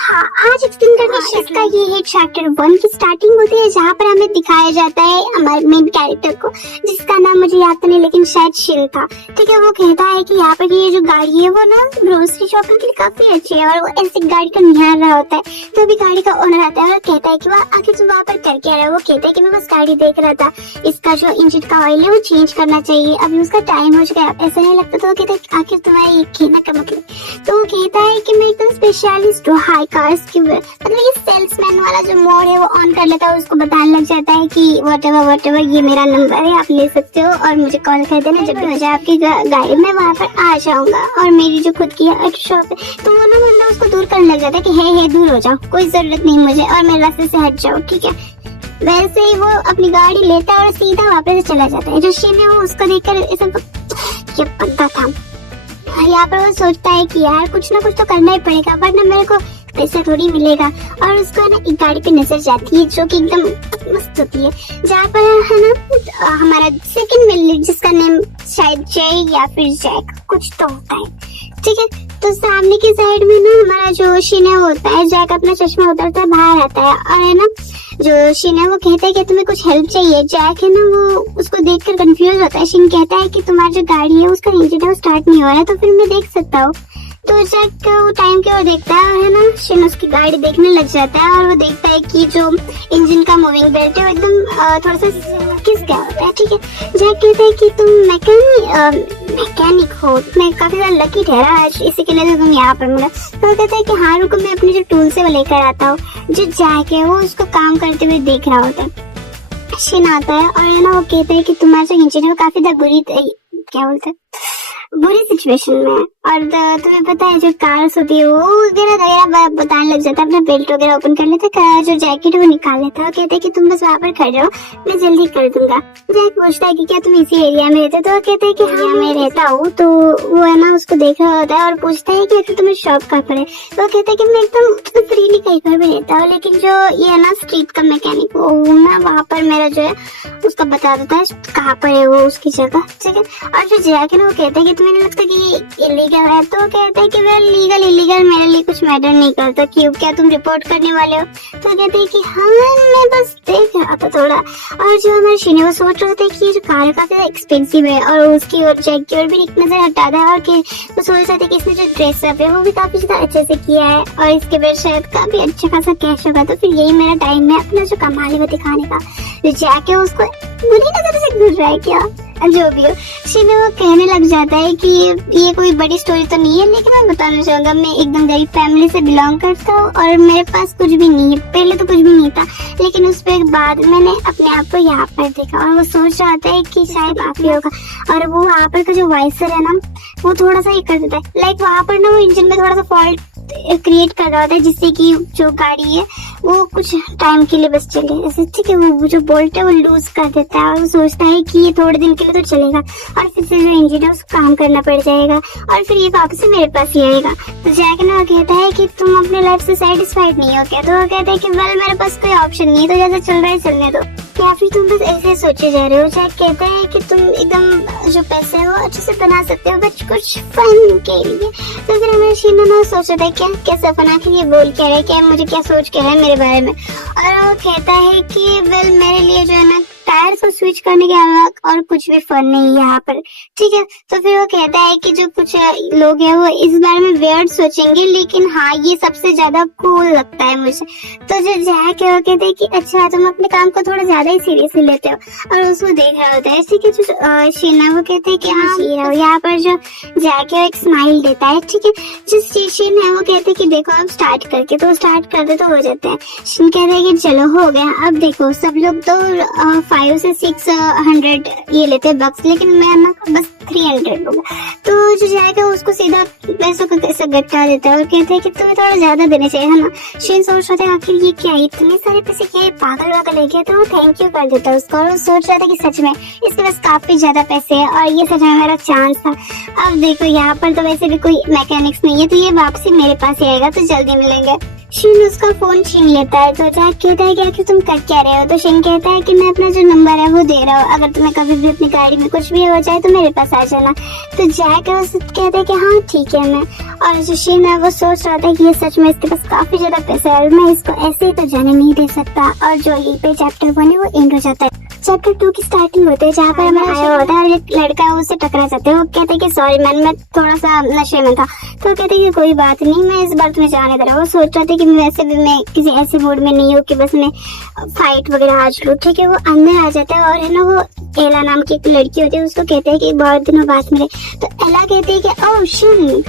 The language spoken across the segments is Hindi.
हाँ, आज एक्सप्लेन करते हैं इसका ये है चैप्टर 1 की स्टार्टिंग होती है, जहाँ पर हमें दिखाया जाता है हमारे मेन कैरेक्टर को, जिसका नाम मुझे याद तो नहीं लेकिन शायद शिन था। ठीक है, वो कहता है कि यहाँ पर ये जो गाड़ी है वो ना ग्रोसरी शॉपिंग के लिए काफी अच्छी है, और वो ऐसी गाड़ी का निहार रहा होता है। तो अभी गाड़ी का ओनर आता है और कहता है कि वह आखिर तुम वहाँ पर करके आ रहा है। वो कहता है कि मैं बस गाड़ी देख रहा था, इसका जो इंजन का ऑयल है वो चेंज करना चाहिए, अभी उसका टाइम हो चुका है, ऐसा नहीं लगता। तो वो कहता है आखिर तुम्हारा ये कहने का मतलब, तो वो कहता है कि मैं एकदम स्पेशलिस्ट हूँ हाई कार्स की, मतलब ये सेल्समैन वाला जो मोड है वो ऑन कर लेता है, उसको बताने लग जाता है कि whatever ये मेरा नंबर है, आप ले सकते हो और मुझे कॉल कर देना जब भी हो जाए आपकी गाड़ी में वहाँ पर आ जाऊंगा, और मेरी जो खुद की शॉप है। तो वो ना मतलब उसको दूर करने लग जाता है कि हे दूर हो जाओ, कोई जरूरत नहीं मुझे, और मेरे रास्ते से हट जाओ। ठीक है, वैसे ही वो अपनी गाड़ी लेता है और सीधा वापस चला जाता है। जो शिन है वो उसको देखकर ऐसा ये पता था, यहाँ पर वो सोचता है कि यार कुछ ना कुछ तो करना ही पड़ेगा, वरना मेरे को पैसा थोड़ी मिलेगा। और उसको ना एक गाड़ी पे नजर जाती है जो कि एकदम मस्त होती है, जहाँ पर है ना हमारा सेकंड मिल जिसका नेम शायद जय या फिर जैक कुछ तो होता है। ठीक है, तो सामने की साइड में ना हमारा जो शिन होता है, जैक अपना चश्मा उतारता है, बाहर आता है, और है ना जो शिन है वो कहता है कि तुम्हें कुछ हेल्प चाहिए। जैक है ना वो उसको देखकर कंफ्यूज होता है। शिन कहता है कि तुम्हारी जो गाड़ी है उसका इंजन है वो स्टार्ट नहीं हो रहा है, तो फिर मैं देख सकता हूँ। तो जैक वो टाइम की ओर देखता है ना, शिन उसकी गाड़ी देखने लग जाता है, और वो देखता है कि जो इंजन का मूविंग बेल्ट है वो एकदम थोड़ा सा किस गया होता है। ठीक है, जैक कहता है कि तुम मैकेनिक हो, मैं काफी ज्यादा लकी ठहरा आज, इसी के लिए तो तुम यहाँ पर मिला। तो वो कहता है कि हाँ रुको, मैं अपने जो टूल्स है वो लेकर आता हूँ। जो जैक है वो उसको काम करते हुए देख रहा होता है। शिन आता है और है ना वो कहता है कि तुम्हारा जो इंजन है वो काफी ज्यादा बुरी सिचुएशन में है, और तुम्हें पता है जो कार्स होती है वो वगैरह बताने लग जाता है, अपना बेल्ट वगैरह ओपन कर लेता है, जो जैकेट है वो निकाल लेता है, और कहते हैं कि तुम बस वहाँ पर खड़े रहो, मैं जल्दी कर दूंगा। जैक पूछता है कि क्या तुम इसी एरिया में रहते हो, तो वो कहते हैं कि हाँ मैं रहता हूँ। तो वो है ना उसको देख रहा होता है और पूछता है कि अगर तुम्हें शॉप कहाँ पर है, तो वो कहता है कि मैं एकदम फ्रीली कहीं पर भी रहता हूँ, लेकिन जो ये है ना स्ट्रीट का मैकेनिक वो ना वहाँ पर मेरा जो है उसका बता देता है कहाँ पर है वो उसकी जगह। ठीक है, और जो जैक है ना वो कहता है कि तुम्हें नहीं लगता कि इलीगल है, तो कहता है कि वेल लीगल इलीगल मेरे लिए कुछ मैटर नहीं करता, क्यों क्या तुम रिपोर्ट करने वाले हो। तो कहते हैं कि हाँ मैं बस देख रहा था थोड़ा। और जो हमारे शिने वो सोच रहे थे कि ये जो कार है काफी एक्सपेंसिव है, और उसकी और जैक की ओर भी एक नजर हटाता है, और वो सोच रहे थे कि इसने जो ड्रेसअप है वो भी काफी ज्यादा अच्छे से किया है, और इसके बाद शायद काफी अच्छा खासा कैश होगा, तो फिर यही मेरा टाइम है अपना जो कमाल है वो दिखाने का। जो जैक है उसको बुरी नजर से घूर रहा है क्या, जो भी हो। शिने वो कहने लग जाता है कि ये कोई बड़ी स्टोरी तो नहीं है, लेकिन मैं बताना चाहूंगा मैं एकदम गरीब फैमिली से बिलोंग करता हूँ, और मेरे पास कुछ भी नहीं है, पहले तो कुछ भी नहीं था, लेकिन उस पर बाद मैंने अपने आप को यहाँ पर देखा, और वो सोच रहा था कि शायद काफी होगा। और वो वहाँ पर का जो वाइसर है ना वो थोड़ा सा ये कर देता है, लाइक वहाँ पर ना वो इंजन में थोड़ा सा फॉल्ट क्रिएट कर रहा होता है, जिससे कि जो गाड़ी है वो कुछ टाइम के लिए बस चले ऐसे। ठीक है, वो जो बोल्ट है वो लूज कर देता है, और वो सोचता है कि ये थोड़े दिन के लिए तो चलेगा, और फिर से जो इंजन है उसको काम करना पड़ जाएगा, और फिर ये वापस मेरे पास ही आएगा। तो जैक ना कहता है कि तुम अपने लाइफ से सेटिस्फाइड नहीं हो क्या, तो वो कहता है कि वेल मेरे पास कोई ऑप्शन नहीं है, तो जैसे चल रहा है चलने दो, या फिर तुम बस ऐसे सोचे जा रहे हो। जैक कहता है कि तुम एकदम जो पैसे है वो अच्छे से बना सकते हो, बस कुछ फन के लिए। तो फिर हमें शीना ना सोच रहा है कैसे बना के ये बोल कह रहा है, क्या मुझे क्या सोच कह रहा है मेरे बारे में। और वो कहता है कि वेल मेरे लिए जो है ना टायर को स्विच करने के अलावा और कुछ भी फन नहीं है यहाँ पर। ठीक है, तो फिर वो कहता है कि जो कुछ लोग हैं वो इस बारे में वियर्ड सोचेंगे, लेकिन हाँ ये सबसे ज्यादा कूल लगता है मुझे। तो जो जैक है वो कहते हैं कि अच्छा तुम अपने काम को थोड़ा ज्यादा ही सीरियसली लेते हो, और उसको देख रहा होता है। इसी के जो शीना वो कहते हैं कि हाँ यहाँ पर जो जैक है एक स्माइल देता है। ठीक है, जो शीन है वो कहते हैं कि देखो हम स्टार्ट करके, तो स्टार्ट करते तो हो जाते हैं। शीन कहते हैं कि चलो हो गया, अब देखो सब लोग तो 500 से 600 ये लेते हैं बक्स, लेकिन मैं ना बस 300 लूंगा। तो जो जाएगा उसको सीधा पैसों का पैसा गट्टा देता है, और कहते हैं कि तुम्हें थोड़ा ज्यादा देने चाहिए है ना। शीन सोच रहा था आखिर ये क्या इतने सारे पैसे क्या है, पागल वागल है क्या, तो वो थैंक यू कर देता है उसको, और वो सोच रहा था कि सच में इसके पास काफी ज्यादा पैसे है, और ये सच में मेरा चांस था। अब देखो यहाँ पर तो वैसे भी कोई मैकेनिक्स नहीं है, तो ये वापसी मेरे पास ही आएगा, तो जल्दी मिलेंगे। शिन उसका फोन छीन लेता है। तो जैक कहता है कि आखिर तुम कर क्या रहे हो? तो शिन कहता है कि मैं अपना जो नंबर है वो दे रहा हूँ, अगर तुम्हें कभी भी अपनी गाड़ी में कुछ भी हो जाए तो मेरे पास आ जाना। तो जैक है उसे कहता है कि हाँ ठीक है मैं। और जो शिन है वो सोच रहा था कि ये सच में इसके पास काफी ज्यादा पैसा है और मैं इसको ऐसे ही तो जाने नहीं दे सकता। और जो यहीं पे चैप्टर 1 है वो एंड हो जाता है। चैप्टर 2 की स्टार्टिंग होती है जहाँ पर हमें आया होता है और एक लड़का है उससे टकरा जाते हैं। वो कहते हैं कि सॉरी मैन, मैं थोड़ा सा नशे में था। तो कहते हैं कि कोई बात नहीं, मैं इस बार तुम्हें जाने दे रहा हूँ। वो सोच रहा था कि वैसे भी मैं किसी ऐसे मूड में नहीं हूँ कि बस मैं फाइट वगैरह आज लूँ, ठीक है। वो अंदर आ जाता है और है ना वो एला नाम की एक लड़की होती है, उसको कहते हैं कि बहुत दिनों बाद मिले। तो एला कहती है कि ओह शिन,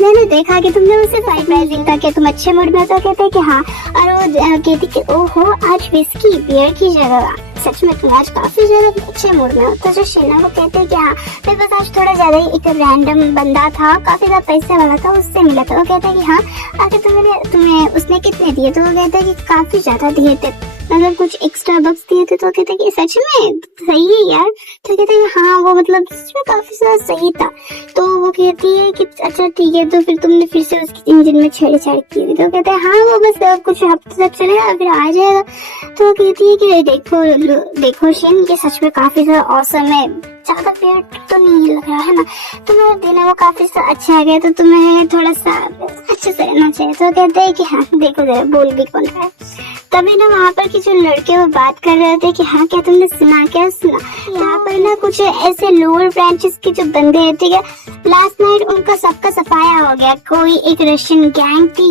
मैंने देखा कि तुमने उससे सरप्राइजिंग था कि तुम अच्छे मूड में हो। तो कहते हैं कि हाँ। और वो कहती कि ओहो आज विस्की बियर की जगह सच में तुम आज काफी ज्यादा अच्छे मूड में हो। तो जो शिन है वो कहते हैं कि हाँ मेरे पास आज थोड़ा ज्यादा ही एक रैंडम बंदा था, काफी ज्यादा पैसे वाला था, उससे मिला था। वो कहता है कि हाँ आखिर तुम्हें उसने कितने दिए? तो वो कहता है कि काफी ज्यादा दिए थे, मतलब कुछ एक्स्ट्रा बक्स दिए थे। तो कहते हैं कि सच में सही है यार? तो कहते हैं कि हाँ वो मतलब सच में काफी ज्यादा सही था। तो वो कहती है कि अच्छा ठीक है, तो फिर तुमने फिर से उसकी इंजन में छेड़छाड़ की थी? तो कहते हैं हाँ वो बस कुछ हफ्ते तक चलेगा फिर आ जाएगा। तो वो कहती है कि देखो शिन, ये सच में काफी ज्यादा औसम है, ज्यादा वेट तो नहीं लग रहा है ना, तुम्हारा दिन है वो काफी अच्छा आ गया, तो तुम्हें थोड़ा सा अच्छे से रहना चाहिए। तो कहते हैं कि हाँ देखो जरा बोल भी कौन रहा है। तभी ना वहाँ पर की जो लड़के वो बात कर रहे थे कि हाँ क्या तुमने सुना? क्या सुना? यहाँ पर ना कुछ ऐसे लोअर ब्रांचेस के जो बंदे हैं, ठीक है, लास्ट नाइट उनका सबका सफाया हो गया। कोई एक रशियन गैंग थी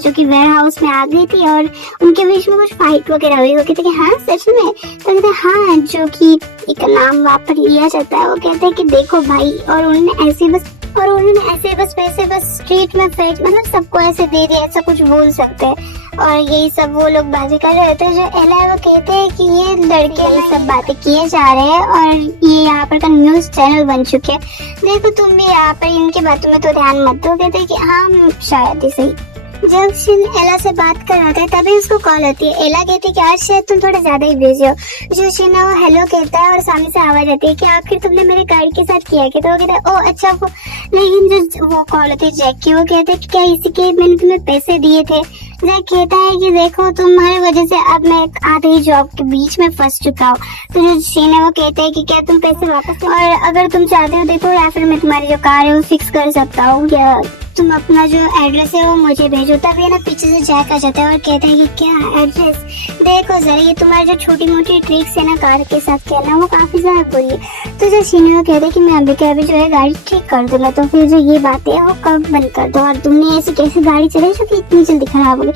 जो कि वेयर हाउस में आ गई थी और उनके बीच में कुछ फाइट वगैरह हुई। वो कहते कि हाँ सच में? तो कहते हाँ, जो कि एक नाम वहाँ पर लिया जाता है। वो कहते हैं कि देखो भाई, और उन्होंने ऐसे बस पैसे बस स्ट्रीट में फेंक, मतलब सबको ऐसे दे दिया, ऐसा कुछ बोल सकते हैं। और यही सब वो लोग बातें कर रहे थे। जो एला है वो कहते हैं कि ये लड़के ये सब बातें किए जा रहे हैं और ये यहाँ पर का न्यूज चैनल बन चुके हैं, देखो तुम भी यहाँ पर इनकी बातों में तो ध्यान मत दो। कहते हैं कि हाँ शायद ही सही। जब शिन एला से बात कर रहा था तभी उसको कॉल होती है। एला कहती है कि आज शायद तुम थोड़ा ज्यादा ही बिजी हो। जो शिन है वो हेलो कहता है और सामने से आवाज आती है कि आखिर तुमने मेरे गाड़ी के साथ किया क्या? तो वो कहता है ओ अच्छा वो, लेकिन जो वो कॉल होती है जैक की, वो कहते हैं कि क्या इसी के मैंने तुम्हें पैसे दिए थे? जैक कहता है कि देखो तुम्हारी वजह से अब मैं आधे ही जॉब के बीच में फंस चुका हूँ। तो जो शिन है वो कहते हैं कि क्या तुम पैसे वापस, और अगर तुम चाहते हो देखो, या फिर मैं तुम्हारी जो कार है वो फिक्स कर सकता हूँ, या तुम अपना जो एड्रेस है वो मुझे भेजो। तभी ना पीछे से जैक आ जाता है और कहता है कि क्या एड्रेस? देखो जरा ये तुम्हारी जो छोटी मोटी ट्रिक्स है ना कार के साथ खेलना, वो काफी ज्यादा बुरी है। तो जो शिन है वो कहता है कि मैं अभी के अभी जो है गाड़ी ठीक कर दूंगा। तो फिर जो ये बातें है वो कब बंद कर दो, और तुमने ऐसी कैसी गाड़ी चलाई जो कि इतनी जल्दी खराब हो गई?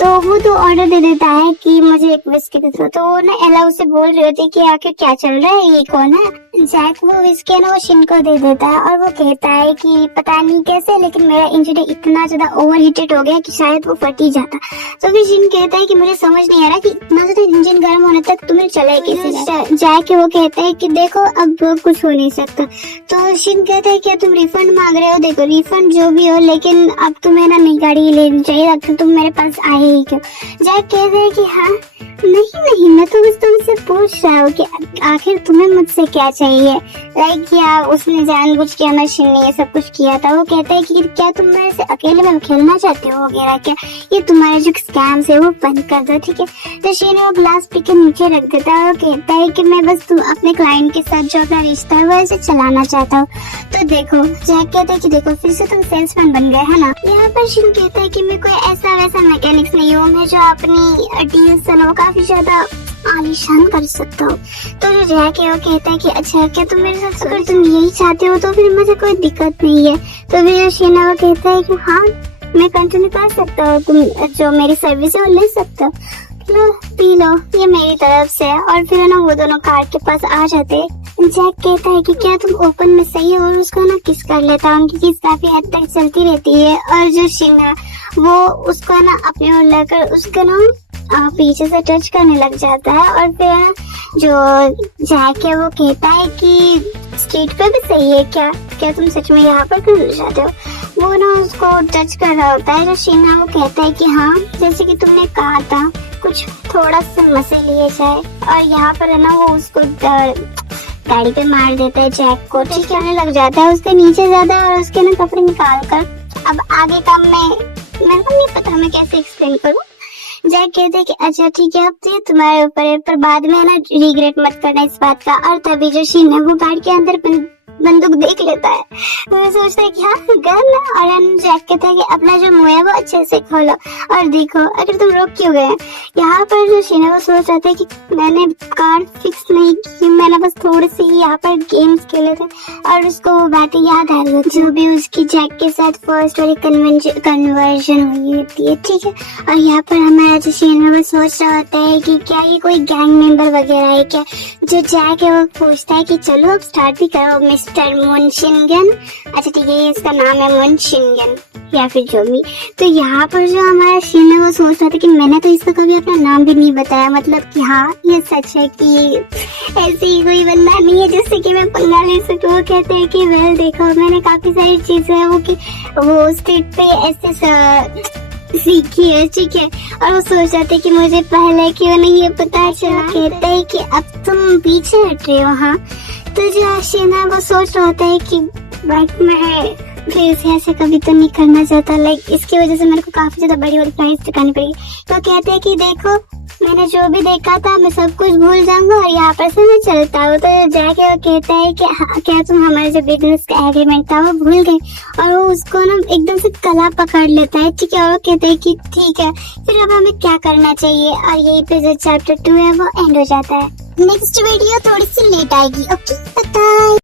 तो वो तो ऑर्डर दे देता है कि मुझे एक विस्की दे दो। तो ना एला उसे बोल रही होती है कि आखिर क्या चल रहा है, ये कौन है? जैक वो विस्की ना वो शिन को दे देता है और वो कहता है कि पता नहीं कैसे लेकिन मेरा इंजन इतना ज्यादा ओवरहीटेड हो गया कि शायद वो फट ही जाता। तो फिर शिन कहता है कि मुझे समझ नहीं आ रहा कि इतना ज्यादा इंजन गर्म होने तक तुम्हें चला कैसे? जैक वो कहता है कि देखो अब कुछ हो नहीं सकता। तो शिन कहता है क्या तुम रिफंड मांग रहे हो? देखो रिफंड जो भी हो, लेकिन अब तुम्हें ना नई गाड़ी लेनी चाहिए, अब तो तुम मेरे पास आए ही क्यों? जैक कहता है कि हाँ नहीं मैं तो बस तुमसे पूछ रहा हूँ कि आखिर तुम्हें मुझसे क्या चाहिए, लाइक क्या उसने जानबूझ के हमारे शिन ने ये सब कुछ किया था? वो कहता है कि क्या तुम मेरे से अकेले में खेलना चाहते हो वगैरह, क्या ये तुम्हारे जो स्कैम्स है वो बंद कर दो, ठीक है? तो शिन वो ग्लास पी के नीचे रख देता है और कहता है कि मैं बस तुम अपने क्लाइंट के साथ जो अपना रिश्ता है वो ऐसे चलाना चाहता हूँ। तो देखो जैक कहता है कि देखो फिर से तुम सेल्समैन बन गए है ना। यहाँ पर शिन कहता है कि मैं कोई ऐसा वैसा मैकेनिक्स नहीं हूँ, मैं जो अपनी डील्स है ना काफी ज्यादा आलीशान कर सकता हूँ। तो जो जैक है वो कहता है कि अच्छा क्या तुम मेरे साथ, अगर तुम यही चाहते हो तो फिर मुझे कोई दिक्कत नहीं है। तो फिर शिन वो कहता है कि हाँ मैं कंटिन्यू कर सकता हूँ, तुम जो मेरी सर्विस है वो ले सकते हो, लो पी लो ये मेरी तरफ से। और फिर ना वो दोनों कार के पास आ जाते। जैक कहता है कि क्या तुम ओपन में सही हो, और उसको ना किस कर लेता है। उनकी किस काफी हद तक चलती रहती है और जो शिन है वो उसको ना अपने ओर लेकर उसको ना पीछे से टच करने लग जाता है। और फिर जो जैक है वो कहता है कि स्ट्रीट पे भी सही है क्या तुम सच में यहाँ पर करना चाहते हो? वो ना उसको टच कर रहा होता है। जो शिन है वो कहता है कि हाँ जैसे कि तुमने कहा था कुछ थोड़ा सा मजे लिए जाए। और यहाँ पर है ना वो उसको गाड़ी पे मार देता है जैक को, ठीक करने लग जाता है उसके नीचे ज्यादा और उसके ना कपड़े निकाल कर अब आगे का मैं मेरे को नहीं पता मैं कैसे एक्सप्लेन करूँ। जैक कहते हैं कि अच्छा ठीक है अब तो ये तुम्हारे ऊपर है, पर बाद में ना रिग्रेट मत करना इस बात का। और तभी जो शीन है वो गार्ड के अंदर बंदूक देख लेता है, वो सोचता है कि हाँ गन। और हम जैक कहते हैं कि अपना जो मुंह है वो अच्छे से खोलो और देखो अगर तुम रुक क्यों गए। यहाँ पर जो शीन है वो सोच रहा था कि मैंने कार्ड फिक्स नहीं की, मैंने बस थोड़े से ही यहाँ पर गेम्स खेले थे। और उसको वो बातें याद आ रही होती जो भी उसकी जैक के साथ फर्स्ट वाली कन्वर्जन हुई होती है, ठीक है। और यहाँ पर हमारा जो शीन है वो सोच रहा होता है कि क्या ये कोई गैंग मेंबर वगैरह है क्या। जो जैक है वो पूछता है कि चलो अब स्टार्ट भी करो मिस्टर मुनशिनगन। अच्छा ठीक है इसका नाम है मुनशिनगन या फिर जो भी। तो यहाँ पर जो हमारा शीन है वो सोच रहा था कि मैंने तो इसको कभी अपना नाम भी नहीं बताया, मतलब कि हाँ ये सच है कि ऐसे ही कोई बंदा नहीं है जिससे कि मैं पंगा ले सकूं। वो कहते हैं कि वेल देखो मैंने काफी सारी चीजें वो स्ट्रीट पे ऐसे सीखी है, ठीक है। और वो सोच रहे थे कि मुझे पहले क्यों नहीं ये पता चला। कहते हैं कि अब तुम पीछे हट रहे हो। हाँ तो जो शीना वो सोच रहा होता है कि बाइक में फिर से ऐसे कभी तो नहीं करना चाहता, लाइक इसकी वजह से मेरे को काफी ज्यादा बड़ी बड़ी प्राइस चुकानी पड़ेगी। तो कहते हैं कि देखो मैंने जो भी देखा था मैं सब कुछ भूल जाऊंगा और यहाँ पर से मैं चलता हूँ। तो जाके वो कहता है कि हाँ, क्या तुम हमारे जो बिजनेस का एग्रीमेंट था वो भूल गए। और वो उसको ना एकदम से गला पकड़ लेता है, ठीक है। और वो कहते हैं कि ठीक है फिर अब हमें क्या करना चाहिए। और यही पे जो चैप्टर 2 है वो एंड हो जाता है। नेक्स्ट वीडियो थोड़ी सी लेट आएगी, ओके बाय।